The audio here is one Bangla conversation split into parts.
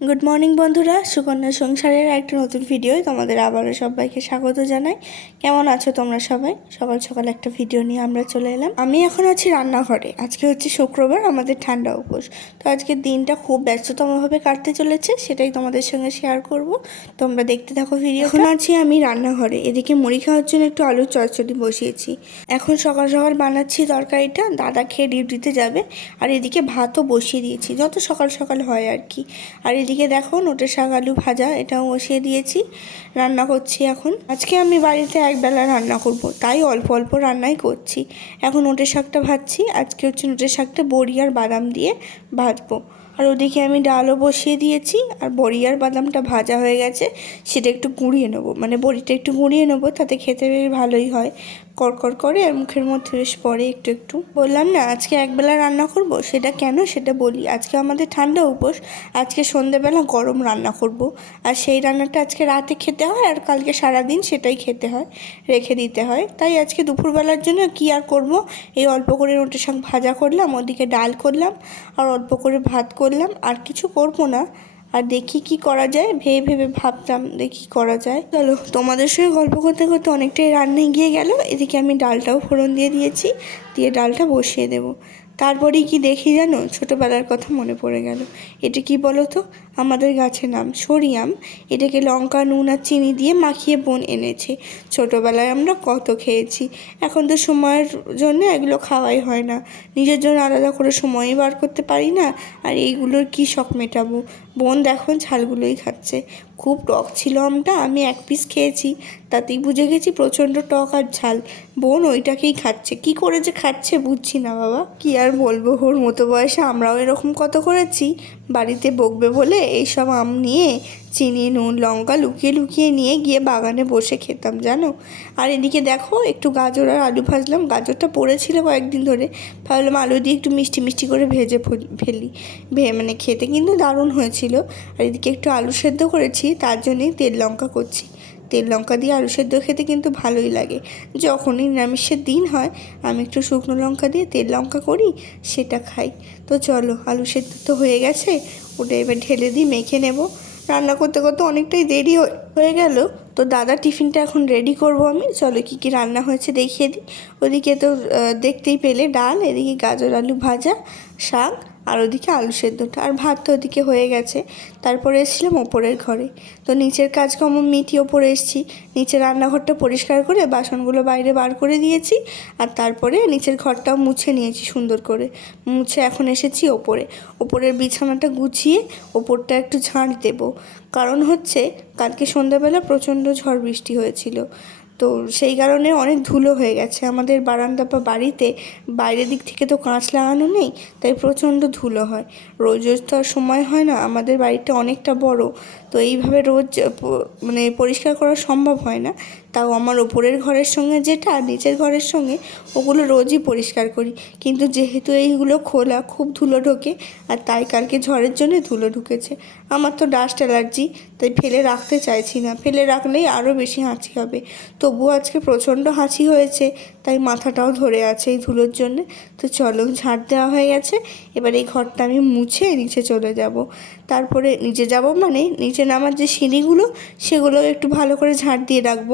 গুড মর্নিং বন্ধুরা। সুকন্যা সংসারের একটা নতুন ভিডিও তোমাদের আবারও সবাইকে স্বাগত জানাই। কেমন আছো তোমরা সবাই? সকাল সকাল একটা ভিডিও নিয়ে আমরা চলে এলাম। আমি এখন আছি রান্নাঘরে। আজকে হচ্ছে শুক্রবার, আমাদের ঠান্ডা উপোস। তো আজকের দিনটা খুব ব্যস্ততমভাবে কাটতে চলেছে, সেটাই তোমাদের সঙ্গে শেয়ার করব। তোমরা দেখতে থাকো ভিডিও এখন আছি আমি রান্নাঘরে। এদিকে মুড়ি খাওয়ার জন্য একটু আলুর চচ্চড়ি বসিয়েছি। এখন সকাল সকাল বানাচ্ছি তরকারিটা। দাদা খেয়ে ডিউটিতে যাবে। আর এদিকে ভাতও বসিয়ে দিয়েছি, যত সকাল সকাল হয় আর কি। আর এদিকে দেখো নোটে শাক, আলু ভাজা, এটাও বসিয়ে দিয়েছি, রান্না করছি এখন। আজকে আমি বাড়িতে একবেলা রান্না করব, তাই অল্প অল্প রান্নাই করছি। এখন নোটে শাকটা ভাজছি, আজকে হচ্ছে নোটে শাকটা বড়ি আর বাদাম দিয়ে ভাজবো। আর ওদিকে আমি ডালও বসিয়ে দিয়েছি, আর বড়ি আর বাদামটা ভাজা হয়ে গেছে। সেটা একটু গুঁড়িয়ে নেব মানে বড়িটা একটু গুঁড়িয়ে নেব, তাতে খেতে বেশ ভালোই হয়। কড়কড় করে আর মুখের মধ্যে বেশ পড়ে একটু একটু। বললাম না, আজকে একবেলা রান্না করব? সেটা কেন? সেটা বলি। আজকে আমাদের ঠান্ডা উপোস, আজকে সন্ধেবেলা গরম রান্না করব। আর সেই রান্নাটা আজকে রাতে খেতে হয়, আর কালকে সারাদিন সেটাই খেতে হয়, রেখে দিতে হয়। তাই আজকে দুপুরবেলার জন্য কি আর করব? এই অল্প করে রুটি শাক ভাজা করলাম, ওদিকে ডাল করলাম, আর অল্প করে ভাত আর কিছু করব না। আর দেখি কি করা যায়, ভেবে ভেবে ভাবতাম দেখি করা যায়। চলো, তোমাদের সঙ্গে গল্প করতে করতে অনেকটাই রান্না গিয়ে গেল। এদিকে আমি ডালটাও ফোড়ন দিয়ে দিয়েছি, দিয়ে ডালটা বসিয়ে দেবো। তারপরেই কি দেখি জানো? ছোটোবেলার কথা মনে পড়ে গেল। এটা কি বলো তো আমাদের গাছের নাম সরিয়াম। এটাকে লঙ্কা, নুন আর চিনি দিয়ে মাখিয়ে বোন এনেছে। ছোটোবেলায় আমরা কত খেয়েছি। এখন তো সময়ের জন্য এগুলো খাওয়াই হয় না। নিজের জন্য আলাদা করে সময়ই বার করতে পারি না। আর এইগুলোর কি শখ মেটাবো? বোন দেখো ছালগুলোই খাচ্ছে। খুব টক ছিল আমটা, আমি এক পিস খেয়েছি। তাতেই বুঝে গেছি প্রচণ্ড টক আর ঝাল। বোন ওইটাকেই খাচ্ছে। কি করে যে খাচ্ছে বুঝছি না বাবা। কি আর বলব? ওর মতো বয়সে আমরাও এরকম কত করেছি। বাড়িতে বকবে বলে এইসব আম নিয়ে চিনি, নুন, লঙ্কা লুকিয়ে লুকিয়ে নিয়ে গিয়ে বাগানে বসে খেতাম, জানো? আর এদিকে দেখো, একটু গাজর আর আলু ভাজলাম। গাজরটা পড়েছিল কয়েকদিন ধরে। ভাবলাম আলু দিয়ে একটু মিষ্টি মিষ্টি করে ভেজে ফেলি। ভে মানে খেতে কিন্তু দারুণ হয়েছিল। আর এদিকে একটু আলু সেদ্ধ করেছি, তার জন্যই তেল লঙ্কা করছি। তেল লঙ্কা দিয়ে আলু সেদ্ধ খেতে কিন্তু ভালোই লাগে। যখনই নিরামিষের দিন হয়, আমি একটু শুকনো লঙ্কা দিয়ে তেল লঙ্কা করি, সেটা খাই। তো চলো, আলু সেদ্ধ তো হয়ে গেছে, ওটা এবার ঢেলে দিই মেখে নেব। রান্না করতে করতে অনেকটাই দেরি হয়ে- গেল, তো দাদা টিফিনটা এখন রেডি করব আমি। চলো, কী কী রান্না হয়েছে দেখিয়ে দিই। ওদিকে তো দেখতেই পেলে, ডাল, এদিকে গাজর, আলু ভাজা, শাক আর ওদিকে আলু সেদ্ধটা। আর ভাত তো ওদিকে হয়ে গেছে। তারপরে এসেছিলাম ওপরের ঘরে। তো নিচের কাজকর্ম মিটি ওপরে এসেছি। নিচের রান্নাঘরটা পরিষ্কার করে বাসনগুলো বাইরে বার করে দিয়েছি। আর তারপরে নিচের ঘরটাও মুছে নিয়েছি সুন্দর করে। মুছে এখন এসেছি ওপরে। ওপরের বিছানাটা গুছিয়ে ওপরটা একটু ঝাঁট দেবো। কারণ হচ্ছে, কালকে সন্ধ্যাবেলা প্রচণ্ড ঝড় বৃষ্টি হয়েছিল। তো সেই কারণে অনেক ধুলো হয়ে গেছে। আমাদের বারান্দা বা বাড়িতে বাইরের দিক থেকে তো কাঁচ লাগানো নেই, তাই প্রচণ্ড ধুলো হয়। রোজ রোজ তো আর সময় হয় না, আমাদের বাড়িটা অনেকটা বড়। তো এইভাবে রোজ মানে পরিষ্কার করা সম্ভব হয় না। তাও আমার ওপরের ঘরের সঙ্গে যেটা নিচের ঘরের সঙ্গে, ওগুলো রোজই পরিষ্কার করি। কিন্তু যেহেতু এইগুলো খোলা, খুব ধুলো ঢোকে, আর তাই কালকে ঝড়ের জন্য ধুলো ঢুকেছে। আমার তো ডাস্ট অ্যালার্জি, তাই ফেলে রাখতে চাইছি না। ফেলে রাখলেই আরও বেশি হাঁচি হবে। তবুও আজকে প্রচণ্ড হাঁচি হয়েছে, তাই মাথাটাও ধরে আছে এই ধুলোর জন্য। তো চলো ঝাড় দেওয়া হয়ে গেছে, এবার এই ঘরটা আমি মুছে নিচে চলে যাব। তারপরে নিচে যাব মানে নিচে নামার যে সিঁড়িগুলো সেগুলো একটু ভালো করে ঝাড় দিয়ে রাখব।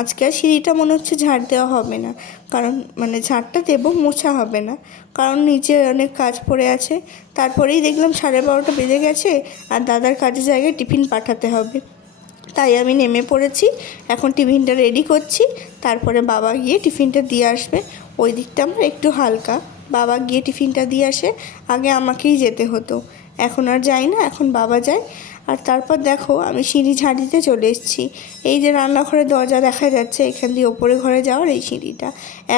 আজকে আর সিঁড়িটা মনে হচ্ছে ঝাড় দেওয়া হবে না। কারণ মানে ঝাড়টা দেবো, মোছা হবে না। কারণ নিচে অনেক কাজ পড়ে আছে। তারপরেই দেখলাম সাড়ে বারোটা বেজে গেছে আর দাদার কাজের জায়গায় টিফিন পাঠাতে হবে। তাই আমি নেমে পড়েছি, এখন টিফিনটা রেডি করছি। তারপরে বাবা গিয়ে টিফিনটা দিয়ে আসবে। ওই দিকটা আমার একটু হালকা। বাবা গিয়ে টিফিনটা দিয়ে আসে। আগে আমাকেই যেতে হতো। এখন আর যাই না, এখন বাবা যায়। আর তারপর দেখো, আমি সিঁড়ি ঝাঁটিতে চলে এসেছি। এই যে রান্নাঘরের দরজা দেখা যাচ্ছে, এখান দিয়ে ওপরে ঘরে যাওয়ার এই সিঁড়িটা।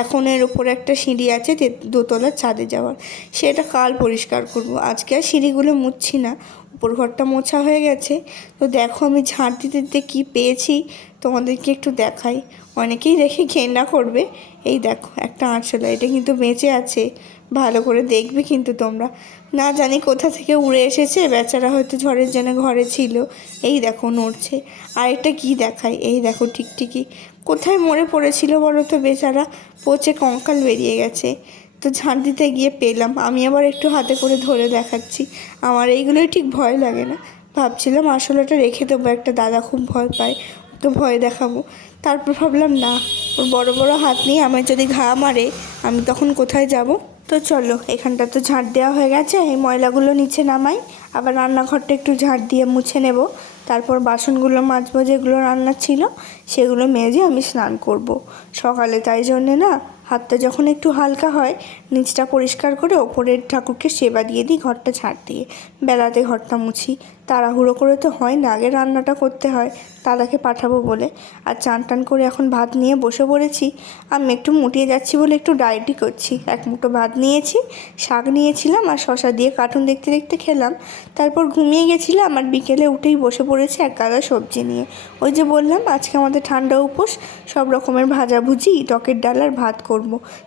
এখন এর ওপরে একটা সিঁড়ি আছে দোতলার ছাদে যাওয়ার। সেটা কাল পরিষ্কার করব। আজকে আর সিঁড়িগুলো মুছছি না। উপর ঘরটা মোছা হয়ে গেছে। তো দেখো আমি ঝাঁট দিতে দিতে কী পেয়েছি, তোমাদেরকে একটু দেখাই। অনেকেই দেখে ঘেন্না করবে। এই দেখো, একটা আঁচলা, এটা কিন্তু বেঁচে আছে। ভালো করে দেখবে কিন্তু তোমরা। না জানি কোথা থেকে উড়ে এসেছে, বেচারা হয়তো ঝড়ের জন্য ঘরে ছিল। এই দেখো, নড়ছে। আর একটা কী দেখায় এই দেখো, টিকটিকি। কোথায় মরে পড়েছিল বলো তো বেচারা? পচে কঙ্কাল বেরিয়ে গেছে। তো ঝাঁট দিতে গিয়ে পেলাম। আমি আবার একটু হাতে করে ধরে দেখাচ্ছি। আমার এইগুলোই ঠিক ভয় লাগে না। ভাবছিলাম আসলে ওটা রেখে দেবো, একটা দাদা খুব ভয় পায়, তো ভয় দেখাবো। তারপর ভাবলাম, না, ওর বড় বড় হাত নিয়ে আমার যদি ঘা মারে, আমি তখন কোথায় যাব? তো চলো এখানটা তো ঝাঁট দেওয়া হয়ে গেছে, এই ময়লাগুলো নিচে নামাই। আবার রান্নাঘরটা একটু ঝাঁট দিয়ে মুছে নেব। তারপর বাসনগুলো মাজবো যেগুলো রান্না ছিল, সেগুলো মেজে আমি স্নান করব। সকালে তাই জন্যে না হাতটা যখন একটু হালকা হয়, নিচটা পরিষ্কার করে ওপরের ঠাকুরকে সেবা দিয়ে দিই ঘরটা ছাড় দিয়ে। বেলাতে ঘরটা মুছি। তাড়াহুড়ো করে তো হয় না, আগে রান্নাটা করতে হয়, দাদাকে পাঠাবো বলে। আর চান টান করে এখন ভাত নিয়ে বসে পড়েছি। আমি একটু মুটিয়ে যাচ্ছি বলে একটু ডায়েটই করছি। এক মুঠো ভাত নিয়েছি, শাক নিয়েছিলাম আর শশা দিয়ে কার্টুন দেখতে দেখতে খেলাম। তারপর ঘুমিয়ে গেছিলাম আর বিকেলে উঠেই বসে পড়েছি এক গাদা সবজি নিয়ে। ওই যে বললাম, আজকে আমাদের ঠান্ডা উপোস, সব রকমের ভাজাভুজি, টকের ডাল আর ভাত করব।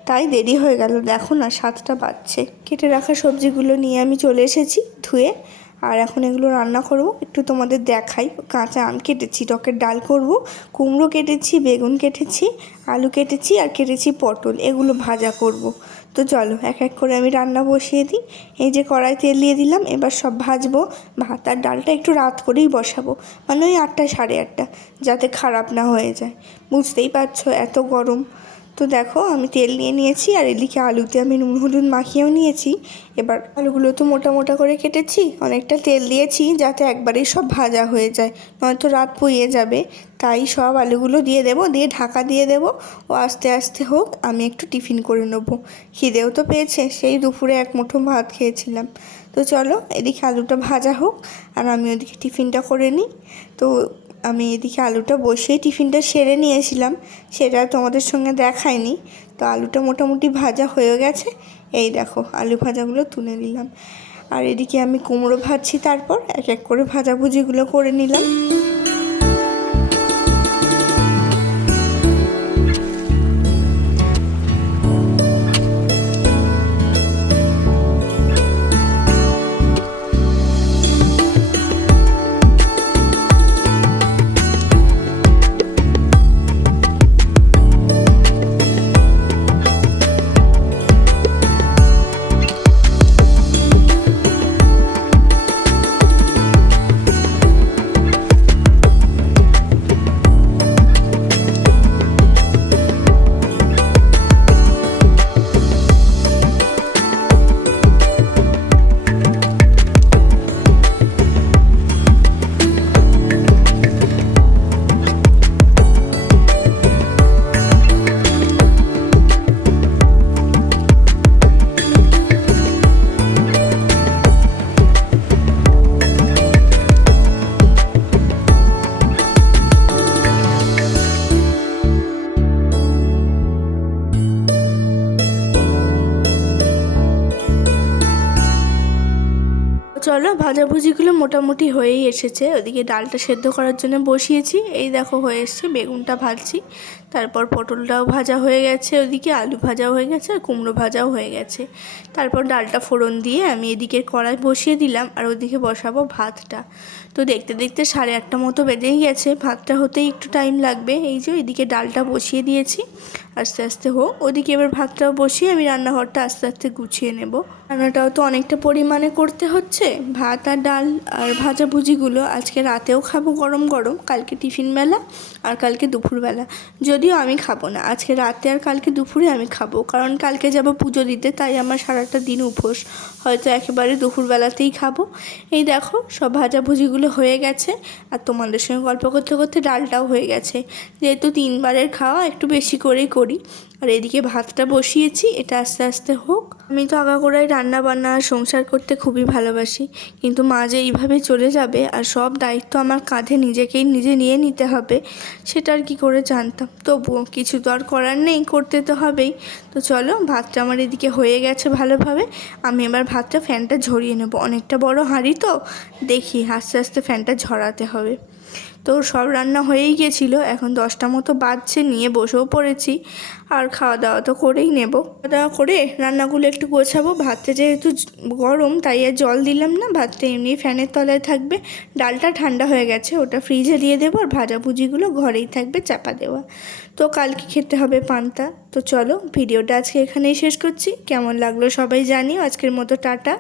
তাই দেরি হয়ে গেল। দেখো না, সাতটা বাজছে। কেটে রাখা সবজিগুলো নিয়ে আমি চলে এসেছি ধুয়ে। আর এখন এগুলো রান্না করব। একটু তোমাদের দেখাই। কাঁচা আম কেটেছি, টকের ডাল করব। কুমড়ো কেটেছি, বেগুন কেটেছি, আলু কেটেছি, আর কেটেছি পটল। এগুলো ভাজা করব। তো চলো, এক এক করে আমি রান্না বসিয়ে দিই। এই যে কড়াই তেল দিয়ে দিলাম, এবার সব ভাজবো। ভাত আর ডালটা একটু রাত করেই বসাবো। মানে ওই আটটা, সাড়ে আটটা, যাতে খারাপ না হয়ে যায়। বুঝতেই পারছ, এত গরম। তো দেখো, আমি তেল নিয়ে নিয়েছি আর এদিকে আলুতে আমি নুন, হলুদ মাখিয়েও নিয়েছি। এবার আলুগুলো তো মোটা মোটা করে কেটেছি, অনেকটা তেল দিয়েছি যাতে একবারেই সব ভাজা হয়ে যায়, নয়তো রাত পুড়িয়ে যাবে। তাই সব আলুগুলো দিয়ে দেবো, দিয়ে ঢাকা দিয়ে দেবো। ও আস্তে আস্তে হোক, আমি একটু টিফিন করে নেব। খিদেও তো পেয়েছে, সেই দুপুরে এক মুঠো ভাত খেয়েছিলাম। তো চলো, এদিকে আলুটা ভাজা হোক, আর আমি ওদিকে টিফিনটা করে নিই। তো আমি এদিকে আলুটা বসিয়ে টিফিনটা সেরে নিয়েছিলাম, সেটা তোমাদের সঙ্গে দেখায়নি। তো আলুটা মোটামুটি ভাজা হয়ে গেছে। এই দেখো, আলু ভাজাগুলো তুলে নিলাম। আর এদিকে আমি কুমড়ো ভাজছি তারপর, এক এক করে ভাজাভুজিগুলো করে নিলাম। চলো ভাজাভুজিগুলো মোটামুটি হয়েই এসেছে। ওদিকে ডালটা সেদ্ধ করার জন্য বসিয়েছি। এই দেখো হয়ে এসছে, বেগুনটা ভাজছি। তারপর পটলটাও ভাজা হয়ে গেছে ওদিকে, আলু ভাজাও হয়ে গেছে আর কুমড়ো ভাজাও হয়ে গেছে। তারপর ডালটা ফোড়ন দিয়ে আমি এদিকে কড়াই বসিয়ে দিলাম আর ওদিকে বসাবো ভাতটা। তো দেখতে দেখতে সাড়ে আটটা মতো বেজেই গেছে, ভাতটা হতেই একটু টাইম লাগবে। এই যে এদিকে ডালটা বসিয়ে দিয়েছি, আস্তে আস্তে হোক। ওদিকে এবার ভাতটাও বসিয়ে আমি রান্নাঘরটা আস্তে আস্তে গুছিয়ে নেব। রান্নাটাও তো অনেকটা পরিমাণে করতে হচ্ছে। ভাত আর ডাল আর ভাজাভুজিগুলো আজকে রাতেও খাব গরম গরম, কালকে টিফিন বেলা আর কালকে দুপুরবেলা। যদিও আমি খাব না। আজকে রাতে আর কালকে দুপুরে আমি খাব। কারণ কালকে যাব পুজো দিতে, তাই আমার সারাটা দিন উপোস। হয়তো একেবারে দুপুরবেলাতেই খাব। এই দেখো, সব ভাজাভুজিগুলো হয়ে গেছে। আর তোমাদের সঙ্গে গল্প করতে করতে ডালটাও হয়ে গেছে। যেহেতু তিনবারের খাওয়া, একটু বেশি করেই করি। আর এদিকে ভাতটা বসিয়েছি, এটা আস্তে আস্তে হোক। আমি তো আগাগোড়াই রান্না বান্না সংসার করতে খুবই ভালোবাসি। কিন্তু মা যে এইভাবে চলে যাবে আর সব দায়িত্ব আমার কাঁধে নিজেকেই নিজে নিয়ে নিতে হবে, সেটা আর কি করে জানতাম। তবুও কিছু তো আর করার নেই, করতে তো হবেই। তো চলো, ভাতটা আমার এদিকে হয়ে গেছে ভালোভাবে। আমি এবার ভাতটা ফ্যানটা ঝরিয়ে নেব। অনেকটা বড় হাঁড়ি তো। দেখি, আস্তে আস্তে ফ্যানটা ঝরাতে হবে। তো সব রান্না হয়েই গেছিল, এখন দশটা মতো বাজছে, নিয়ে বসেও পড়েছি, আর খাওয়া দাওয়া তো করেই নেব। খাওয়া দাওয়া করে রান্নাগুলো একটু গোছাবো, ভাতটা যেহেতু গরম, তাই আর জল দিলাম না, ভাতটা এমনি ফ্যানের তলায় থাকবে, ডালটা ঠান্ডা হয়ে গেছে, ওটা ফ্রিজে দিয়ে দেবো, আর ভাজাভুজিগুলো ঘরেই থাকবে, চাপা দেওয়া। তো কালকে খেতে হবে পান্তা, তো চলো ভিডিওটা আজকে এখানেই শেষ করছি, কেমন লাগল সবাই জানিও, আজকের মতো টাটা।